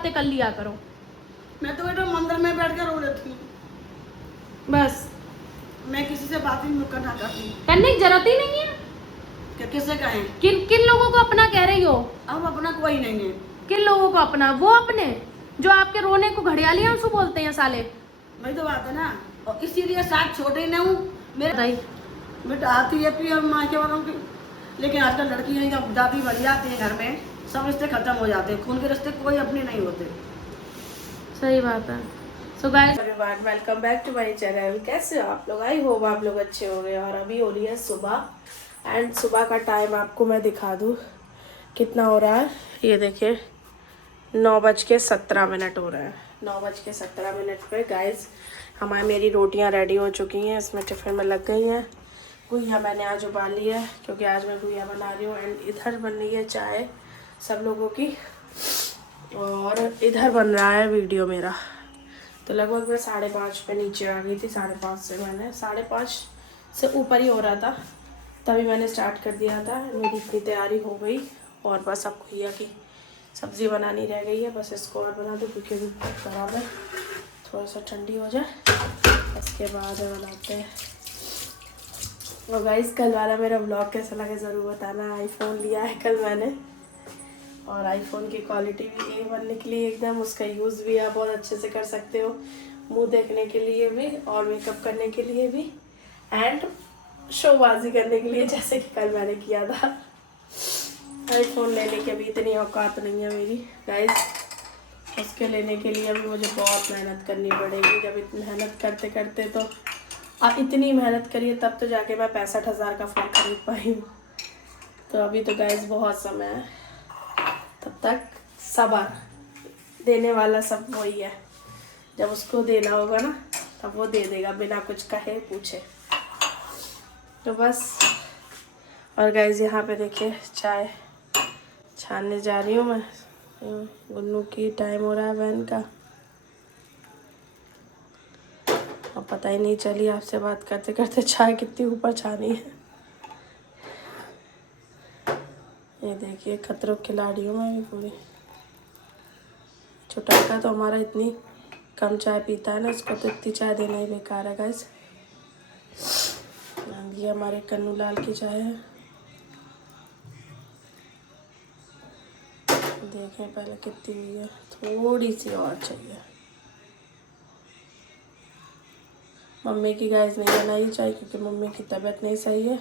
बातें कर लिया करो। मैं तो बेटा मंदिर में बैठ कर रो लेती हूँ, बस मैं किसी से बात ही करना चाहती हूँ। करने की जरूरत ही नहीं है। क्या किससे कहें? किन किन लोगों को अपना कह रही हो? अब अपना कोई नहीं है। किन लोगों को अपना? वो अपने जो आपके रोने को घड़ियाली आंसू बोलते हैं साले। वही तो बात है ना, और इसीलिए साथ छोटे ही न हूँ। मेरे बेटा आती है पी माँ के वालों की, लेकिन आजकल लड़की है जब दादी बढ़ जाती है घर में, सब रिश्ते खत्म हो जाते हैं, खून के रिश्ते कोई अपने नहीं होते। सही बात है। So guys everyone, welcome back to my channel. कैसे हो आप लोग? आई होप आप लोग अच्छे हो गए। और अभी हो रही है सुबह, एंड सुबह का टाइम आपको मैं दिखा दूँ कितना हो रहा है। ये देखिए 9:17 हो रहा है। 9:17 पे गाइस मेरी रोटियां रेडी हो चुकी हैं, इसमें टिफ़िन में लग गई हैं। गुइया मैंने आज उबाली है क्योंकि आज मैं गुइया बना रही हूँ। एंड इधर बन रही है चाय सब लोगों की, और इधर बन रहा है वीडियो मेरा। तो लगभग मैं 5:30 पे नीचे आ गई थी। 5:30 से मैंने 5:30 से ऊपर ही हो रहा था, तभी मैंने स्टार्ट कर दिया था। मेरी इतनी तैयारी हो गई, और बस अब घुइया की सब्ज़ी बनानी रह गई है। बस इसको और बना दूँ क्योंकि अभी ख़राब है, थोड़ा सा ठंडी हो जाए इसके बाद बनाते हैं। और गाइस कल वाला मेरा व्लॉग कैसा लगे ज़रूर बताना। आईफोन लिया है कल मैंने, और आईफोन की क्वालिटी भी A1 निकली एकदम। उसका यूज़ भी आप बहुत अच्छे से कर सकते हो, मुंह देखने के लिए भी और मेकअप करने के लिए भी, एंड शोबाजी करने के लिए, जैसे कि कल मैंने किया था। आईफोन लेने की अभी इतनी औकात नहीं है मेरी गाइस। उसके लेने के लिए अभी मुझे बहुत मेहनत करनी पड़ेगी। जब इतनी मेहनत करते करते तो आप इतनी मेहनत करिए तब तो जाके मैं 65,000 का फ़ोन खरीद पाई हूँ। तो अभी तो गाइस बहुत समय है, तब तक सब्र। देने वाला सब वही है, जब उसको देना होगा ना तब वो दे देगा बिना कुछ कहे पूछे। तो बस। और गाइस यहाँ पे देखिए चाय छानने जा रही हूँ मैं। गुन्नू की टाइम हो रहा है वैन का, अब पता ही नहीं चली आपसे बात करते करते चाय कितनी ऊपर छानी है। ये देखिए खतरों के खिलाड़ी हूँ मैं भी पूरी। छोटा का तो हमारा इतनी कम चाय पीता है ना, इसको तो इतनी चाय देना ही बेकार है गाइस। ये हमारे कन्नू लाल की चाय है। देखें पहले कितनी हुई है, थोड़ी सी और चाहिए। मम्मी की गाइस नहीं बनाई चाय क्योंकि मम्मी की तबीयत नहीं सही है,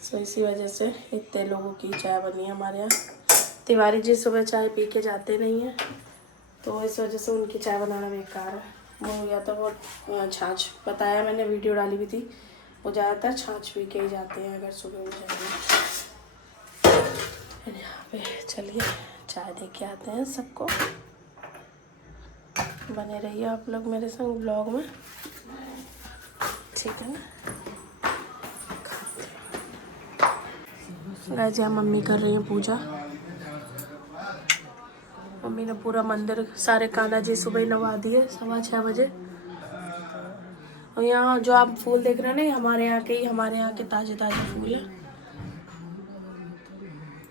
सो इसी वजह से इतने लोगों की चाय बनी है हमारे यहाँ। तिवारी जी सुबह चाय पी के जाते नहीं हैं, तो इस वजह से उनकी चाय बनाना बेकार है। वो या तो वो छाछ, बताया मैंने, वीडियो डाली भी थी, वो ज़्यादातर छाछ पी के ही जाते हैं अगर सुबह उठ जाएंगे। यहाँ पे चलिए चाय दे के आते हैं सबको। बने रहिए आप लोग मेरे संग ब्लॉग में, ठीक है ना। गाइस यहाँ मम्मी कर रही हैं पूजा। मम्मी ने पूरा मंदिर, सारे कान्हा जी सुबह ही नवा दिए 6:15 बजे। और यहाँ जो आप फूल देख रहे हैं ना, हमारे यहाँ के ताजे ताजे फूल हैं।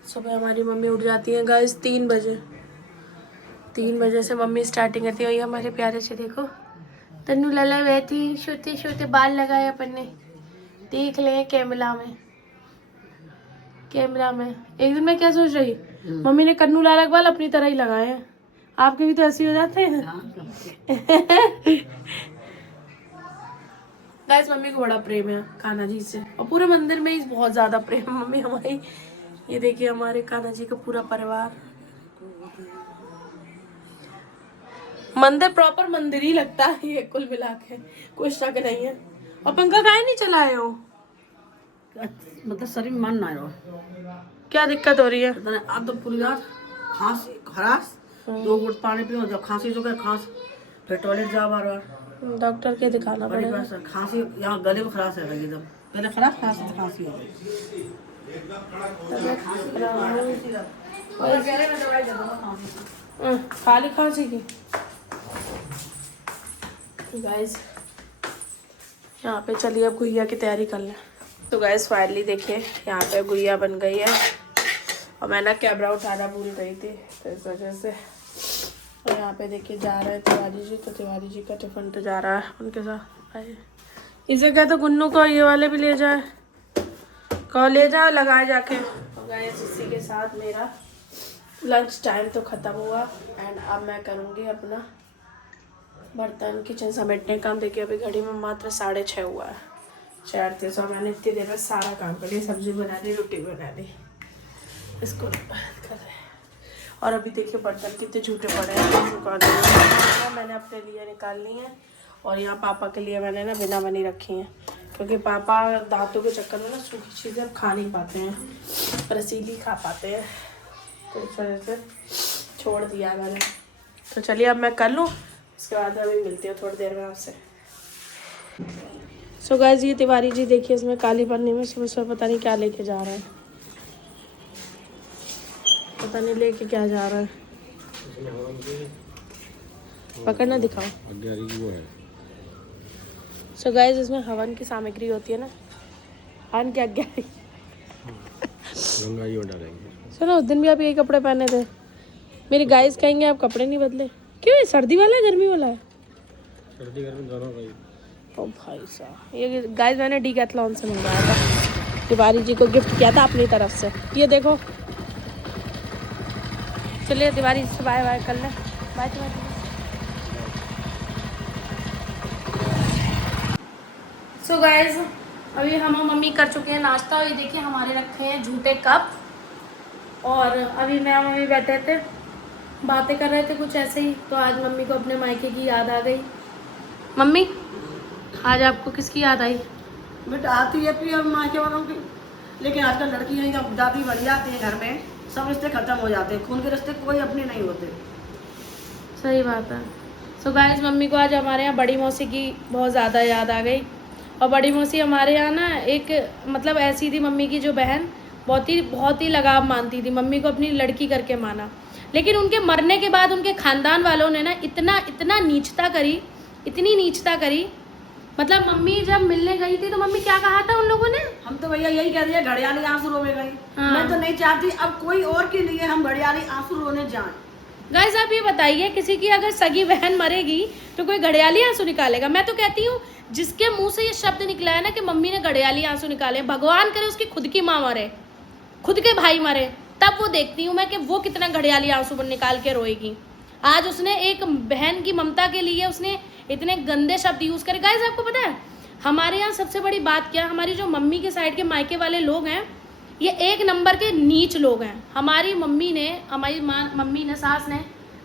सुबह हमारी मम्मी उठ जाती है गाइस 3 बजे। 3 बजे से मम्मी स्टार्टिंग करती है। और ये हमारे प्यारे से देखो तन्नू लला बैठी, छोटे छोटे बाल लगाए अपन ने, देख ले कैमरा में। एक दिन मैं क्या सोच रही, मम्मी ने कन्नू लाला के बाल अपनी तरह ही लगाए हैं। आपके भी तो ऐसे हो जाते हैं। गाइस मम्मी को बड़ा प्रेम है कान्हा जी से, और पूरे मंदिर में ही बहुत ज्यादा प्रेम है मम्मी हमारी। ये देखिए हमारे कान्हा जी का पूरा परिवार। मंदिर प्रॉपर मंदिर ही लगता है ये, कुल मिला के कुछ शक नहीं है। और पंखा काहे नहीं चलाए हो? मतलब शरीर मन ना रहो। क्या दिक्कत हो रही है? अब तो पूरी रात खांसी खराश, 2 घूंट पानी पियो, जब खांसी जो है खांस, फिर टॉयलेट जाओ बार बार। डॉक्टर के दिखाना बड़ी पड़ेगा। बात खांसी, यहाँ गले में खराश है लगी, जब पहले खराश खांसी तो खांसी हो खाली खांसी की। गाइस यहाँ पे चलिए अब गुइया की तैयारी कर लें। तो गाइस फाइनली देखिए यहाँ पे गुइया बन गई है, और मैं ना कैमरा उठाना भूल गई थी, तो इस वजह से यहाँ पे देखिए जा रहे हैं तिवारी जी, तो तिवारी जी का टिफिन तो जा रहा है उनके साथ। आइए इसे क्या तो गुन्नू को ये वाले भी ले जाए, कहो ले जाओ लगाए जाके। तो गाइस इसी के साथ मेरा लंच टाइम तो ख़त्म हुआ एंड अब मैं करूँगी अपना बर्तन किचन समेटने काम। देखिए अभी घड़ी में मात्र 6:30 हुआ है, 4:30। और मैंने इतनी देर में सारा काम कर लिया, सब्जी बना ली, रोटी बना ली, इसको कर रहे हैं। और अभी देखिए बर्तन कितने झूठे पड़े हैं, मैंने अपने लिए निकाल ली हैं। और यहाँ पापा के लिए मैंने ना बिना बनी रखी हैं, क्योंकि पापा दांतों के चक्कर में ना सूखी चीज़ें अब खा नहीं पाते हैं, रसीली खा पाते हैं, तो इस वजह से छोड़ दिया मैंने। तो चलिए अब मैं कर लूँ, इसके बाद अभी मिलती हूँ थोड़ी देर में आपसे। सो गाइस ये तिवारी जी देखिए इसमें काली पन्नी में सुबह सुबह पता नहीं क्या लेके जा रहे हैं, पता नहीं लेके क्या जा रहा है, पकड़ना दिखाओ। सो गाइस इसमें हवन की सामग्री होती है ना, हवन की अज्ञारी। सुनो उस दिन भी आप यही कपड़े पहने थे, मेरी गाइस कहेंगे आप कपड़े नहीं बदले, क्यों? ये सर्दी वाला है गर्मी वाला है? सर्दी गर्मी दोनों भाई। ओ भाई साहब, ये गाइस मैंने डीकैथलॉन से मंगवाया था, तिवारी जी को गिफ्ट किया था अपनी तरफ से, ये देखो। चलिए तिवारी से बाय बाय कर लें, बाय तिवारी। सो गाइस अभी हम मम्मी कर चुके हैं नाश्ता, और ये देखिए हमारे रखे हैं झूठे कप। और अभी मैं मम्मी बैठे थे बातें कर रहे थे कुछ ऐसे ही, तो आज मम्मी को अपने मायके की याद आ गई। मम्मी आज आपको किसकी याद आई? बेटा आती है फिर मायके वालों की, लेकिन आजकल लड़की हैं जब दादी बढ़ जाती है घर में, सब रिश्ते खत्म हो जाते हैं, खून के रिश्ते कोई अपने नहीं होते। सही बात है। सो गाइस मम्मी को आज हमारे यहाँ बड़ी मौसी की बहुत ज़्यादा याद आ गई। और बड़ी मौसी हमारे यहाँ ना एक मतलब ऐसी थी मम्मी की जो बहन, बहुत ही लगाव मानती थी, मम्मी को अपनी लड़की करके माना। लेकिन उनके मरने के बाद उनके ख़ानदान वालों ने ना इतना नीचता करी, इतनी नीचता करी। मतलब मम्मी जब मिलने गई थी तो मम्मी क्या कहा था उन लोगों ने? हम तो भैया यही कह दिया घड़ियाली आंसू रोवे गई। मैं तो नहीं चाहती अब कोई और के लिए हम घड़ियाली आंसू रोने जाएं। गाइस आप ये बताइए, किसी की अगर सगी बहन मरेगी तो कोई घड़ियाली आंसू निकालेगा? मैं तो कहती हूँ जिसके मुंह से ये शब्द निकला है ना कि मम्मी ने घड़ियाली आंसू निकाले, भगवान करे उसकी खुद की माँ मरे, खुद के भाई मरे, तब वो देखती हूँ मैं कि वो कितना घड़ियाली आंसू निकाल के रोएगी। आज उसने एक बहन की ममता के लिए उसने इतने गंदे शब्द यूज़ करे। गाइस आपको पता है हमारे यहाँ सबसे बड़ी बात क्या है, हमारी जो मम्मी के साइड के मायके वाले लोग हैं ये एक नंबर के नीच लोग हैं। हमारी मम्मी ने, हमारी मम्मी ने, सास ने,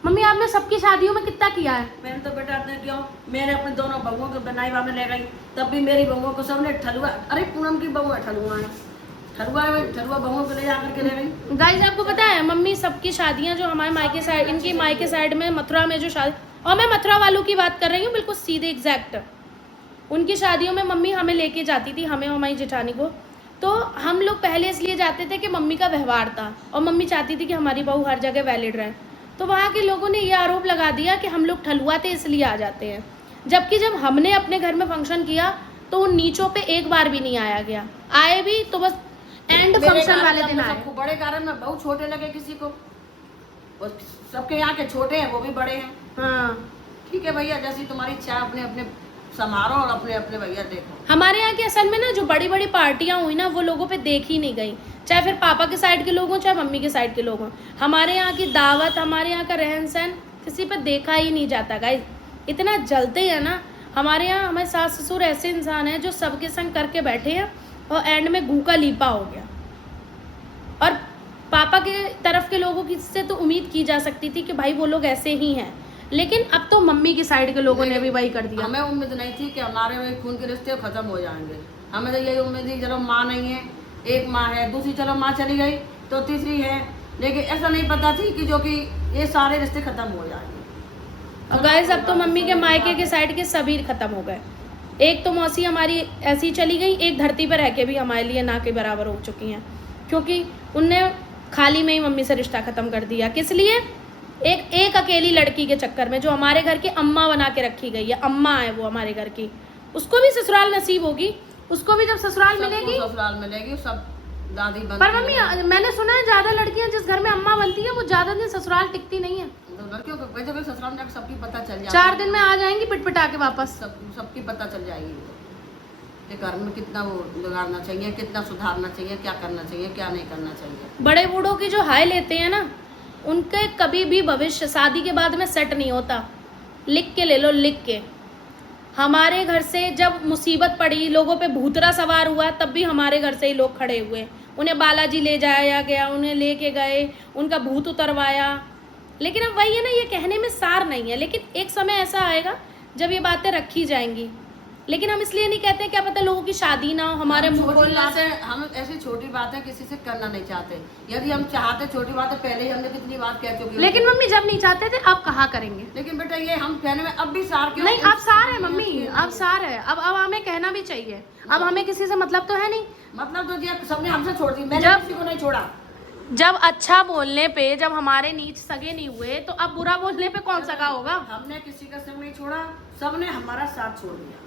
मम्मी आपने सबकी शादियों में कितना किया है? मैंने तो बेटा अपने क्यों, मैंने अपने दोनों बहुओं को बनाई में ले गई, तब भी मेरी बहुओं को सबने ठलुआ, अरे पूनम की बहू है ठलुआ है, ठलुआ बहुओं को ले जाकर के ले गई। गाइस आपको पता है मम्मी सबकी शादियां जो हमारे मायके साइड, इनकी मायके साइड में मथुरा में जो शादी, और मैं मथुरा वालों की बात कर रही हूँ बिल्कुल सीधे एग्जैक्ट, उनकी शादियों में मम्मी हमें लेके जाती थी, हमें हमारी जेठानी को। तो हम लोग पहले इसलिए जाते थे कि मम्मी का व्यवहार था और मम्मी चाहती थी कि हमारी बहू हर जगह वैलिड रहे। तो वहाँ के लोगों ने ये आरोप लगा दिया कि हम लोग ठलुआ थे इसलिए आ जाते हैं, जबकि जब हमने अपने घर में फंक्शन किया तो उन नीचों पे एक बार भी नहीं आया गया, आए भी तो बस एंड फंक्शन वाले दिन आए। बड़े कारण में बहुत छोटे लगे किसी को, सबके यहाँ के छोटे हैं वो भी बड़े हैं। हाँ ठीक है भैया, जैसी तुम्हारी इच्छा, अपने अपने समारो और अपने अपने भैया देखो। हमारे यहाँ की असल में ना जो बड़ी बड़ी पार्टियां हुई ना वो लोगों पे देखी नहीं गई, चाहे फिर पापा के साइड के लोग हों चाहे मम्मी के साइड के लोग हों। हमारे यहाँ की दावत, हमारे यहाँ का रहन सहन किसी पे देखा ही नहीं जाता। गाइस इतना जलते हैं ना हमारे यहाँ, हमारे सास ससुर ऐसे इंसान हैं जो सबके संग करके बैठे हैं और एंड में गू का लीपा हो गया। और पापा के तरफ के लोगों की से तो उम्मीद की जा सकती थी कि भाई वो लोग ऐसे ही हैं, लेकिन अब तो मम्मी की साइड के लोगों ने भी वही कर दिया। हमें उम्मीद नहीं थी कि हमारे में खून के रिश्ते खत्म हो जाएंगे, हमें तो यही उम्मीद थी चलो माँ नहीं है, एक माँ है, दूसरी चलो माँ चली गई तो तीसरी है, लेकिन ऐसा नहीं पता थी कि जो कि ये सारे रिश्ते खत्म हो जाएंगे। और गाइस अब तो मम्मी के मायके के साइड के सभी खत्म हो गए। एक तो मौसी हमारी ऐसी चली गई, एक धरती पर रह के भी हमारे लिए ना के बराबर हो चुकी हैं, क्योंकि उनने खाली में ही मम्मी से रिश्ता खत्म कर दिया। किस लिए? एक अकेली लड़की के चक्कर में जो हमारे घर की अम्मा बना के रखी गई है, अम्मा है वो हमारे घर की, उसको भी ससुराल नसीब होगी, उसको भी जब ससुराल मिलेगी ससुराल मिलेगी सब दादी बनती पर मम्मी मैंने सुना है ज्यादा लड़कियां जिस घर में अम्मा बनती है वो ज्यादा दिन ससुराल टिकती नहीं है। तो लड़कियों को वैसे ससुराल में सबकी पता चल जाती 4 दिन में आ जाएंगी पिटपिटा के वापस। सबकी पता चल जाएगी कि घर में कितना वो बिगाड़ना चाहिए, कितना सुधारना चाहिए, क्या करना चाहिए, क्या नहीं करना चाहिए। बड़े बूढ़ों की जो हाय लेते हैं ना, उनके कभी भी भविष्य शादी के बाद में सेट नहीं होता। लिख के ले लो, लिख के। हमारे घर से जब मुसीबत पड़ी, लोगों पे भूतरा सवार हुआ, तब भी हमारे घर से ही लोग खड़े हुए। उन्हें बालाजी ले जाया गया, उन्हें लेके गए, उनका भूत उतरवाया। लेकिन अब वही है ना, ये कहने में सार नहीं है, लेकिन एक समय ऐसा आएगा जब ये बातें रखी जाएंगी। लेकिन हम इसलिए नहीं कहते, क्या पता लोगों की शादी ना हो, हमारे मुंह छोटी बोलना से। हम ऐसी छोटी बातें किसी से करना नहीं चाहते। यदि हम चाहते छोटी बातें, पहले ही हमने कितनी बात कह चुकी। लेकिन मम्मी जब नहीं चाहते थे, अब कहा करेंगे। लेकिन बेटा ये हम कहने में अब भी सार क्यों? नहीं, अब सार है मम्मी, अब सार है। अब हमें कहना भी चाहिए। अब हमें किसी से मतलब तो है नहीं। मतलब तो ये सबने हमसे छोड़ दी, मैंने किसी को नहीं छोड़ा। जब अच्छा बोलने पे, जब हमारे नीच सगे नहीं हुए, तो अब बुरा बोलने पे कौन सगा होगा? हमने किसी का संग नहीं छोड़ा, सबने हमारा साथ छोड़ दिया।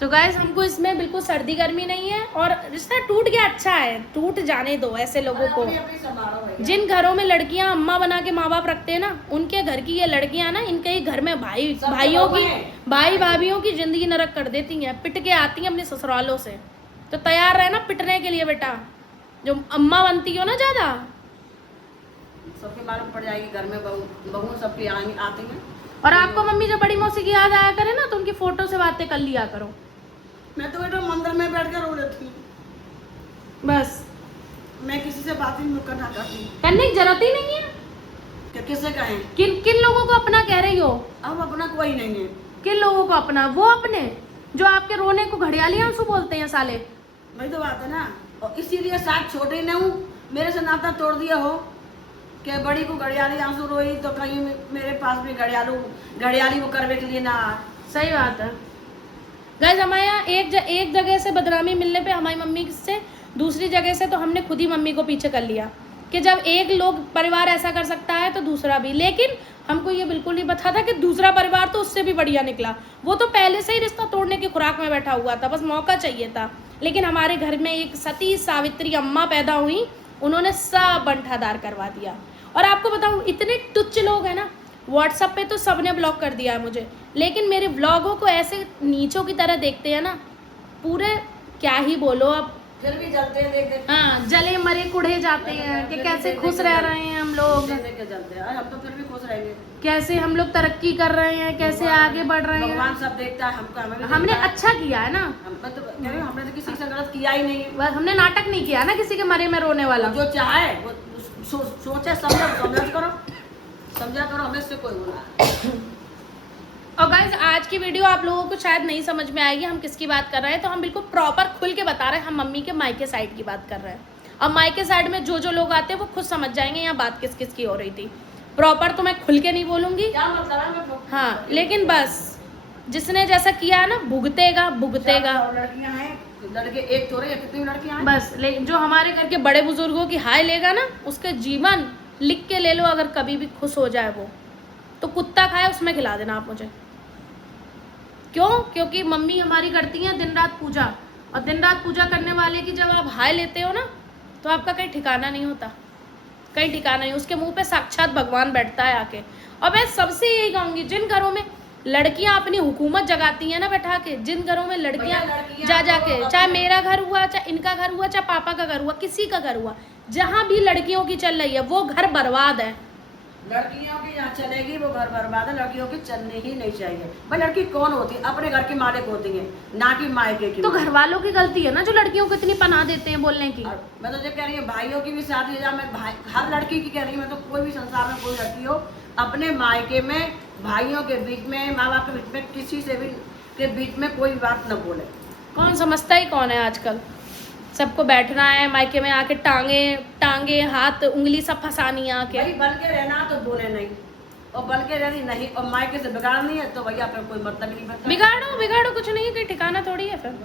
तो गाइस, हमको इसमें बिल्कुल सर्दी गर्मी नहीं है, और रिश्ता टूट गया, अच्छा है, टूट जाने दो ऐसे लोगों को। अपनी संभालो भैया। जिन घरों में लड़कियां अम्मा बना के माँ बाप रखते हैं ना, उनके घर की ये लड़कियां ना, इनके ही घर में भाइयों की, भाई भाभियों की जिंदगी नरक कर देती हैं। पिट के आती हैं अपने ससुरालों से। तो तैयार रहना पिटने के लिए बेटा, जो अम्मा बनती हो ना ज्यादा। सबके मालूम पड़ जाएगी, घर में बहू सबकी आती हैं। और आपको मम्मी जब बड़ी मौसी की याद आया करे ना, तो उनकी फोटो से बातें कर लिया करो। मैं तो बेटा मंदिर में बैठ कर रो लेती हूँ बस, मैं किसी से बात ही नहीं करना चाहती। करने की जरूरत ही नहीं है। क्या किससे कहें? किन किन लोगों को अपना कह रही हो? अब अपना कोई नहीं है। किन लोगों को अपना? वो अपने जो आपके रोने को घड़ियाली आंसू बोलते हैं साले। वही तो बात है ना। और इसीलिए साथ छोटे ही नहीं हूँ, मेरे से नाता तोड़ दिया हो कि बड़ी को घड़ियाली आंसू रोई तो कहीं मेरे पास भी घड़ियाली वो करवे के लिए ना। सही बात है। गाइस, हमारे यहाँ एक जगह से बदनामी मिलने पे हमारी मम्मी से, दूसरी जगह से तो हमने खुद ही मम्मी को पीछे कर लिया कि जब एक लोग परिवार ऐसा कर सकता है तो दूसरा भी। लेकिन हमको ये बिल्कुल नहीं पता था कि दूसरा परिवार तो उससे भी बढ़िया निकला। वो तो पहले से ही रिश्ता तोड़ने की खुराक में बैठा हुआ था, बस मौका चाहिए था। लेकिन हमारे घर में एक सती सावित्री अम्मा पैदा हुई, उन्होंने सब बंठादार करवा दिया। और आपको बताऊँ, इतने तुच्छ लोग हैं ना, व्हाट्सएप पे तो सबने ब्लॉक कर दिया है मुझे, लेकिन मेरे ब्लॉगों को ऐसे नीचों की तरह देखते हैं ना, पूरे क्या ही बोलो। अब फिर भी जलते हैं, देख हाँ, जले मरे कुढ़े जाते हैं कि कैसे खुश रह रहे हैं हम लोग, के जलते हैं। हम तो फिर भी खुश रहेंगे। कैसे हम लोग तरक्की कर रहे हैं, कैसे आगे बढ़ रहे हैं। भगवान सब देखता है हमको, हमें भी हमने देखता है। अच्छा किया है ना, हमने तो किसी से गलत किया ही नहीं है। बस हमने नाटक नहीं किया ना किसी के मरे में रोने वाला। जो चाहे वो सोचे, समझा करो, हमें इससे कोई बोला। और गाइस, आज की वीडियो आप लोगों को शायद नहीं समझ में आएगी हम किसकी बात कर रहे हैं, तो हम बिल्कुल प्रॉपर खुल के बता रहे हैं। हम मम्मी के मायके साइड की बात कर रहे हैं। और मायके साइड में जो लोग आते हैं वो खुद समझ जाएंगे यहाँ बात किस किस की हो रही थी। प्रॉपर तो मैं खुल के नहीं बोलूंगी, क्या मतलब है? हाँ, लेकिन बस जिसने जैसा किया है ना, भुगतेगा। लड़कियां हैं, लड़के एक तो रहे, कितनी लड़कियां हैं? बस, लेकिन जो हमारे घर के बड़े बुजुर्गों की हाय लेगा ना, उसके जीवन लिख के ले लो। अगर कभी भी खुश हो जाए वो, तो कुत्ता खाए उसमें खिला देना आप मुझे। क्यों? क्योंकि मम्मी हमारी करती हैं दिन रात पूजा, और दिन रात पूजा करने वाले की जब आप हाय लेते हो ना, तो आपका कहीं ठिकाना नहीं होता, कहीं ठिकाना नहीं। उसके मुंह पे साक्षात भगवान बैठता है आके। और मैं सबसे यही कहूंगी, जिन घरों में लड़कियां अपनी हुकूमत जगाती हैं ना बैठा के, जिन घरों में लड़कियां जाके, चाहे मेरा घर हुआ, चाहे इनका घर हुआ, चाहे पापा का घर हुआ, किसी का घर हुआ, जहां भी लड़कियों की चल रही है वो घर बर्बाद है। लड़कियों की यहाँ चलेगी वो घर बर्बाद है। लड़कियों की चलनी ही नहीं चाहिए। भाई लड़की कौन होती है? अपने घर की मालिक होती है, ना कि मायके की। तो घर वालों की गलती है ना जो लड़कियों को इतनी पनाह देते हैं बोलने की। मैं तो ये कह रही हूँ, भाइयों की भी शादी है, मैं हर लड़की की कह रही हूँ। मैं तो कोई भी संसार में कोई लड़की हो, अपने मायके में भाइयों के बीच में, माँ बाप के बीच में, किसी से भी के बीच में कोई बात न बोले। कौन समझता ही कौन है आजकल? सबको बैठना है मायके में आके, टांगे हाथ उंगली सब फंसानी आके। भाई बन के रहना तो बोले नहीं, और बन के रहनी नहीं, और मायके से बिगाड़नी है तो भैया फिर कोई मतलब नहीं बनता। बिगाड़ो कुछ नहीं, कोई ठिकाना थोड़ी है फिर।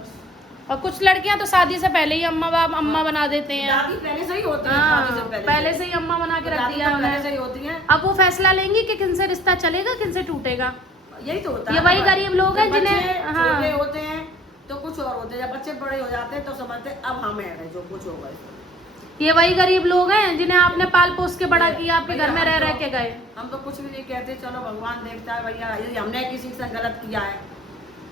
और कुछ लड़कियां तो शादी से पहले ही अम्मा बना देते हैं। शादी पहले से ही होती है, हाँ, शादी से पहले से ही अम्मा बना के रख दिया पहले से ही होती है। अब वो फैसला लेंगी कि किनसे रिश्ता चलेगा, किनसे टूटेगा। यही तो होता ये है। वही गरीब लोग हैं जिन्हें, हाँ, छोटे होते हैं तो कुछ और होते, जब बच्चे बड़े हो जाते तो समझते अब हम हैं जो कुछ हो गए। ये वही गरीब लोग हैं जिन्हें आपने पाल पोस के बड़ा किया, आपके भैया, घर में रह के गए। हम तो कुछ भी नहीं कहते, चलो भगवान देखता है भैया, यदि हमने किसी से गलत किया है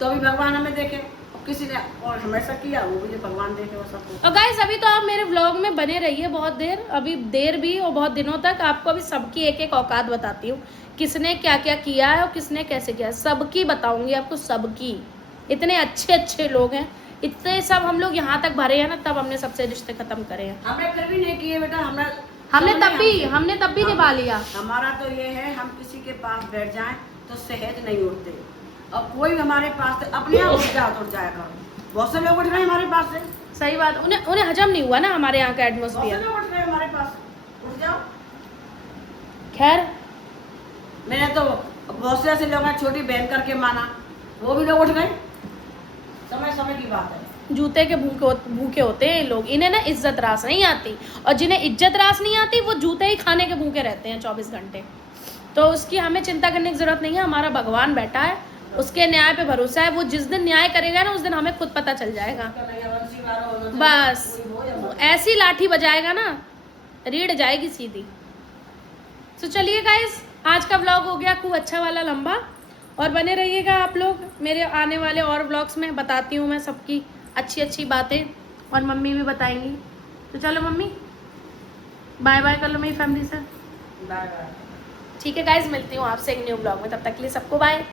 तो अभी भगवान हमें देखे, और किसी ने और हमेशा किया वो भी भगवान देखे वो सब। और गाइस अभी तो आप मेरे व्लॉग में बने रहिए बहुत देर, अभी देर भी और बहुत दिनों तक। आपको अभी सबकी एक एक औकात बताती हूँ, किसने क्या क्या किया है और किसने कैसे किया है, सबकी बताऊंगी आपको, सबकी। इतने अच्छे अच्छे लोग हैं, इतने सब हम लोग यहाँ तक भरे हैं ना, तब हमने सबसे रिश्ते खत्म करे हैं। हमने फिर भी नहीं किए बेटा, हमने तब भी निभा लिया। हमारा तो ये है, हम किसी के पास बैठ जाएं तो सहज नहीं उठते, और कोई भी हमारे पास से अपने आप उठ जाएगा। बहुत से लोग उठ गए हमारे पास से, सही बात, उन्हें हजम नहीं हुआ ना हमारे यहाँ का बहुत से एटमोसफियर। लोग उठ गए हमारे पास, उठ जाओ। खैर मैंने तो बहुत से ऐसे लोग हैं, छोटी बहन करके माना, वो भी लोग उठ गए। समय समय की बात है। जूते के भूखे होते हैं लोग, इन्हें ना इज्जत रास नहीं आती, और जिन्हें इज्जत रास नहीं आती वो जूते ही खाने के भूखे रहते हैं 24 घंटे। तो उसकी हमें चिंता करने की जरूरत नहीं है, हमारा भगवान बैठा है, उसके न्याय पे भरोसा है। वो जिस दिन न्याय करेगा ना, उस दिन हमें खुद पता चल जाएगा। बस ऐसी लाठी बजाएगा ना, रीढ़ जाएगी सीधी। तो चलिए गाइस, आज का व्लॉग हो गया खूब अच्छा वाला लंबा, और बने रहिएगा आप लोग मेरे आने वाले और व्लॉग्स में। बताती हूँ मैं सबकी अच्छी अच्छी बातें, और मम्मी भी बताएंगी। तो चलो मम्मी, बाय बाय कर लो मेरी फैमिली से। Bye bye. ठीक है गाइस, मिलती हूँ आपसे एक न्यू व्लॉग में, तब तक के लिए सबको बाय।